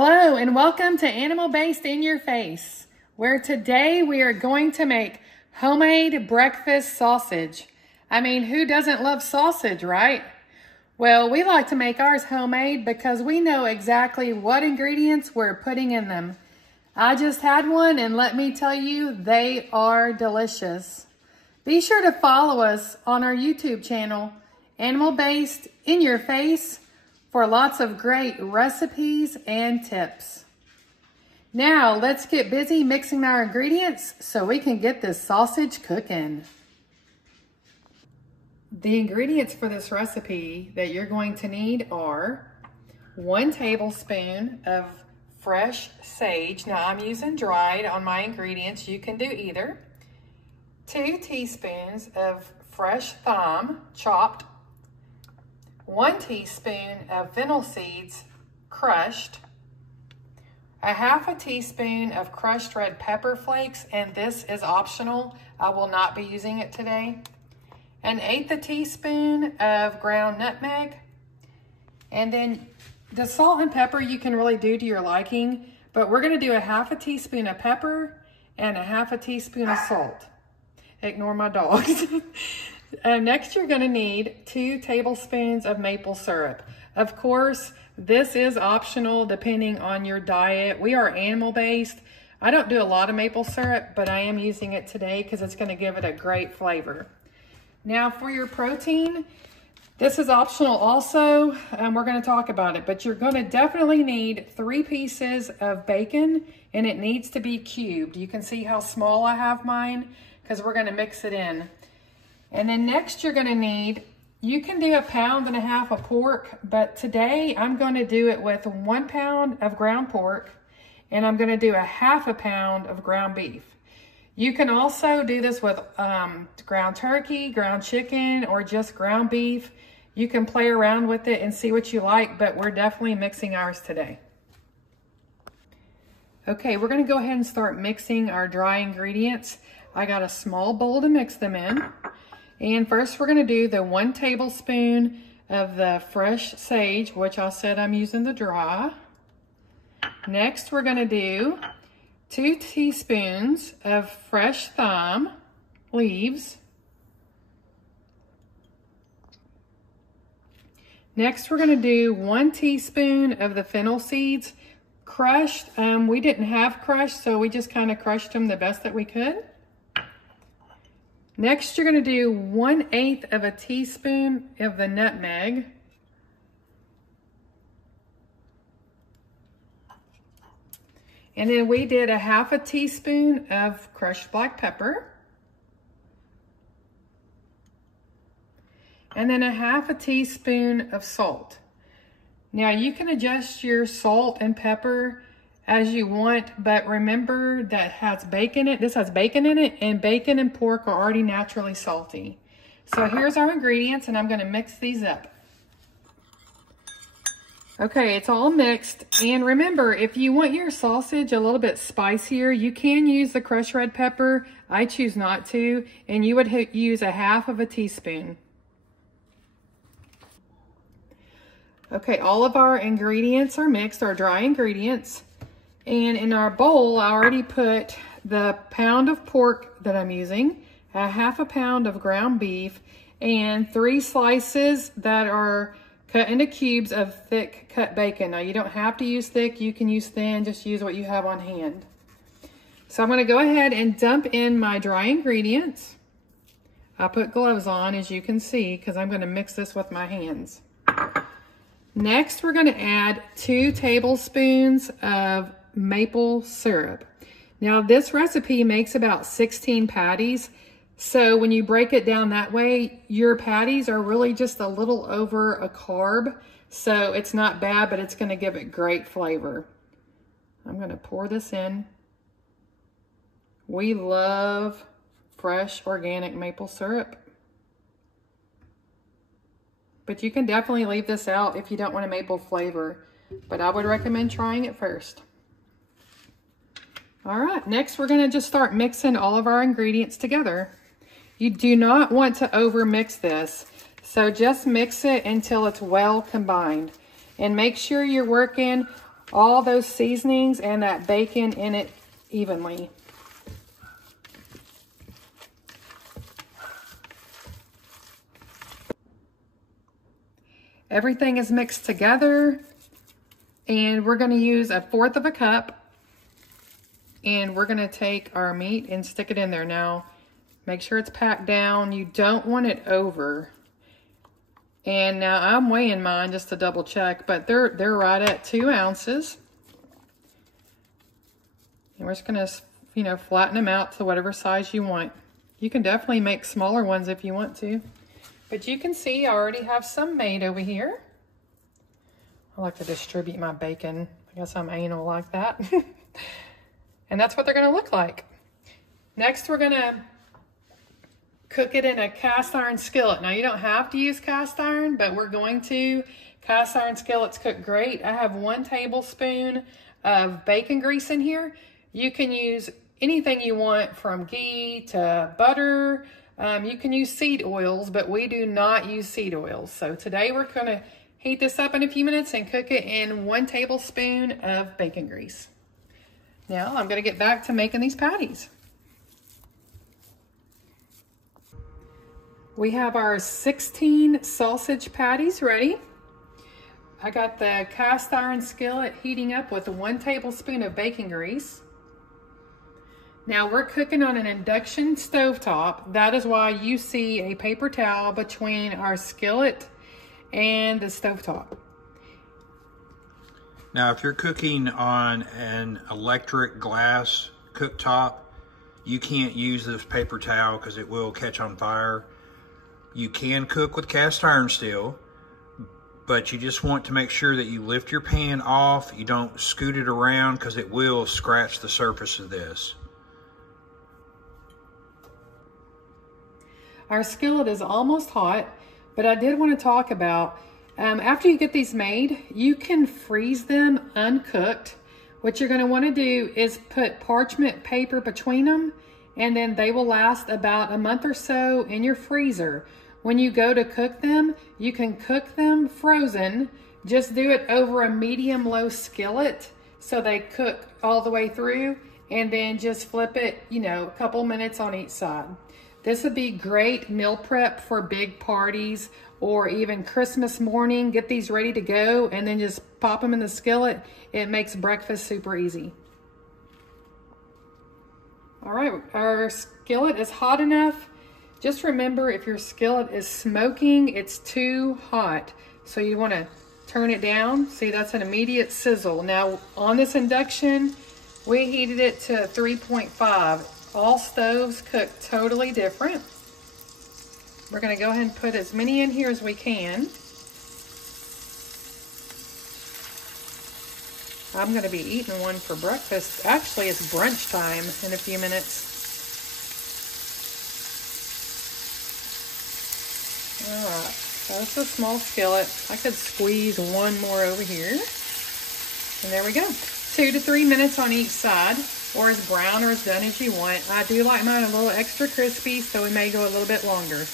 Hello and welcome to Animal Based in Your Face, where today we are going to make homemade breakfast sausage. I mean, who doesn't love sausage, right? Well, we like to make ours homemade because we know exactly what ingredients we're putting in them. I just had one and let me tell you, they are delicious. Be sure to follow us on our YouTube channel, Animal Based in Your Face, for lots of great recipes and tips. Now, let's get busy mixing our ingredients so we can get this sausage cooking. The ingredients for this recipe that you're going to need are 1 tablespoon of fresh sage. Now, I'm using dried on my ingredients. You can do either. 2 teaspoons of fresh thyme, chopped. 1 teaspoon of fennel seeds, crushed. 1/2 teaspoon of crushed red pepper flakes, and this is optional. I will not be using it today. 1/8 teaspoon of ground nutmeg. And then the salt and pepper you can really do to your liking, but we're gonna do 1/2 teaspoon of pepper and 1/2 teaspoon of salt. Ignore my dogs. Next, you're going to need 2 tablespoons of maple syrup. Of course, this is optional depending on your diet. We are animal-based. I don't do a lot of maple syrup, but I am using it today because it's going to give it a great flavor. Now, for your protein, this is optional also. We're going to talk about it, but you're going to definitely need 3 pieces of bacon, and it needs to be cubed. You can see how small I have mine because we're going to mix it in. And then next you're gonna need, you can do 1.5 pounds of pork, but today I'm gonna do it with 1 pound of ground pork, and I'm gonna do 1/2 pound of ground beef. You can also do this with ground turkey, ground chicken, or just ground beef. You can play around with it and see what you like, but we're definitely mixing ours today. Okay, we're gonna go ahead and start mixing our dry ingredients. I got a small bowl to mix them in. And first we're gonna do the 1 tablespoon of the fresh sage, which I said I'm using the dry. Next, we're gonna do 2 teaspoons of fresh thyme leaves. Next, we're gonna do 1 teaspoon of the fennel seeds, crushed. We didn't have crushed, so we just kind of crushed them the best that we could. Next, you're gonna do 1/8 teaspoon of the nutmeg. And then we did 1/2 teaspoon of crushed black pepper. And then 1/2 teaspoon of salt. Now you can adjust your salt and pepper as you want, but remember that has bacon in it. This has bacon in it, and bacon and pork are already naturally salty. So here's our ingredients, and I'm gonna mix these up. Okay, it's all mixed, and remember, if you want your sausage a little bit spicier, you can use the crushed red pepper. I choose not to, and you would use 1/2 teaspoon. Okay, all of our ingredients are mixed, our dry ingredients. And in our bowl, I already put the pound of pork that I'm using, 1/2 pound of ground beef, and 3 slices that are cut into cubes of thick cut bacon. Now, you don't have to use thick, you can use thin, just use what you have on hand. So I'm gonna go ahead and dump in my dry ingredients. I put gloves on, as you can see, because I'm gonna mix this with my hands. Next, we're gonna add 2 tablespoons of maple syrup. Now, this recipe makes about 16 patties. So when you break it down that way, your patties are really just a little over a carb. So it's not bad, but it's gonna give it great flavor. I'm gonna pour this in. We love fresh organic maple syrup. But you can definitely leave this out if you don't want a maple flavor. But I would recommend trying it first. All right, next we're gonna just start mixing all of our ingredients together. You do not want to over mix this. So just mix it until it's well combined. And make sure you're working all those seasonings and that bacon in it evenly. Everything is mixed together, and we're going to use 1/4 cup, and we're going to take our meat and stick it in there. Now, make sure it's packed down. You don't want it over. And now I'm weighing mine just to double check, but they're right at 2 ounces. And we're just going to, you know, flatten them out to whatever size you want. You can definitely make smaller ones if you want to. But you can see I already have some made over here. I like to distribute my bacon. I guess I'm anal like that. And that's what they're going to look like. Next, we're going to cook it in a cast iron skillet. Now, you don't have to use cast iron, but we're going to. Cast iron skillets cook great. I have 1 tablespoon of bacon grease in here. You can use anything you want, from ghee to butter. You can use seed oils, but we do not use seed oils. So today we're going to heat this up in a few minutes and cook it in 1 tablespoon of bacon grease. Now I'm going to get back to making these patties. We have our 16 sausage patties ready. I got the cast iron skillet heating up with 1 tablespoon of bacon grease. Now we're cooking on an induction stovetop. That is why you see a paper towel between our skillet and the stovetop. Now, if you're cooking on an electric glass cooktop, you can't use this paper towel because it will catch on fire. You can cook with cast iron still, but you just want to make sure that you lift your pan off. You don't scoot it around because it will scratch the surface of this. Our skillet is almost hot, but I did want to talk about, after you get these made, you can freeze them uncooked. What you're going to want to do is put parchment paper between them, and then they will last about a month or so in your freezer. When you go to cook them, you can cook them frozen. Just do it over a medium-low skillet so they cook all the way through, and then just flip it, you know, a couple minutes on each side. This would be great meal prep for big parties or even Christmas morning. Get these ready to go and then just pop them in the skillet. It makes breakfast super easy. All right, our skillet is hot enough. Just remember, if your skillet is smoking, it's too hot. So you want to turn it down. See, that's an immediate sizzle. Now, on this induction, we heated it to 3.5. All stoves cook totally different. We're going to go ahead and put as many in here as we can. I'm going to be eating one for breakfast. Actually, it's brunch time in a few minutes. All right, that's a small skillet. I could squeeze one more over here. And there we go. 2 to 3 minutes on each side, or as brown or as done as you want. I do like mine a little extra crispy, so we may go a little bit longer.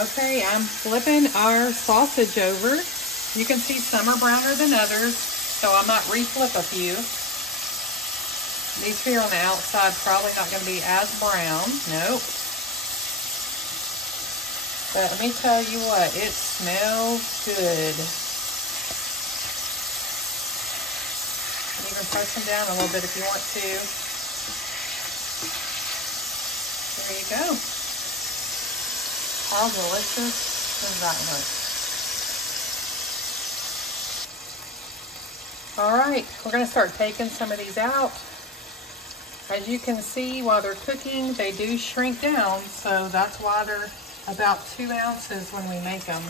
Okay, I'm flipping our sausage over. You can see some are browner than others, so I might reflip a few. These here on the outside probably not going to be as brown. Nope. But let me tell you what, it smells good. You can press them down a little bit if you want to. There you go. How delicious does that look? All right, we're going to start taking some of these out. As you can see, while they're cooking, they do shrink down, so that's why they're about 2 ounces when we make them.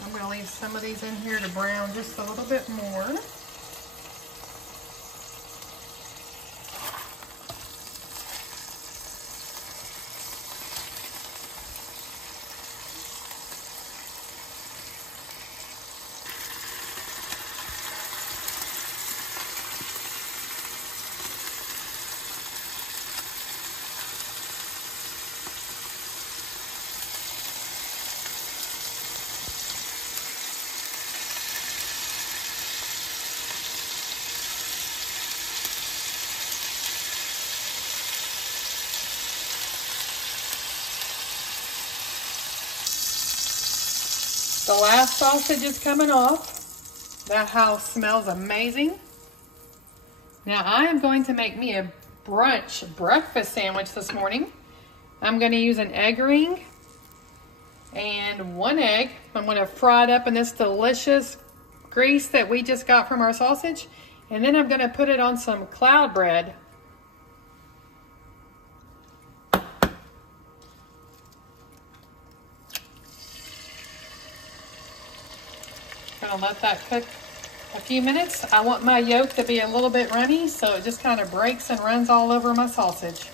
I'm going to leave some of these in here to brown just a little bit more. The last sausage is coming off. That house smells amazing. Now I am going to make me a brunch breakfast sandwich this morning. I'm going to use an egg ring and 1 egg. I'm going to fry it up in this delicious grease that we just got from our sausage. And then I'm going to put it on some cloud bread. Gonna let that cook a few minutes. I want my yolk to be a little bit runny, so it just kind of breaks and runs all over my sausage.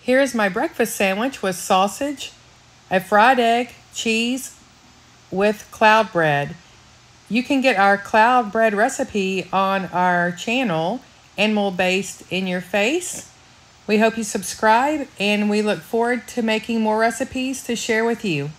Here is my breakfast sandwich with sausage, a fried egg, cheese with cloud bread. You can get our cloud bread recipe on our channel, Animal Based in Your Face. We hope you subscribe, and we look forward to making more recipes to share with you.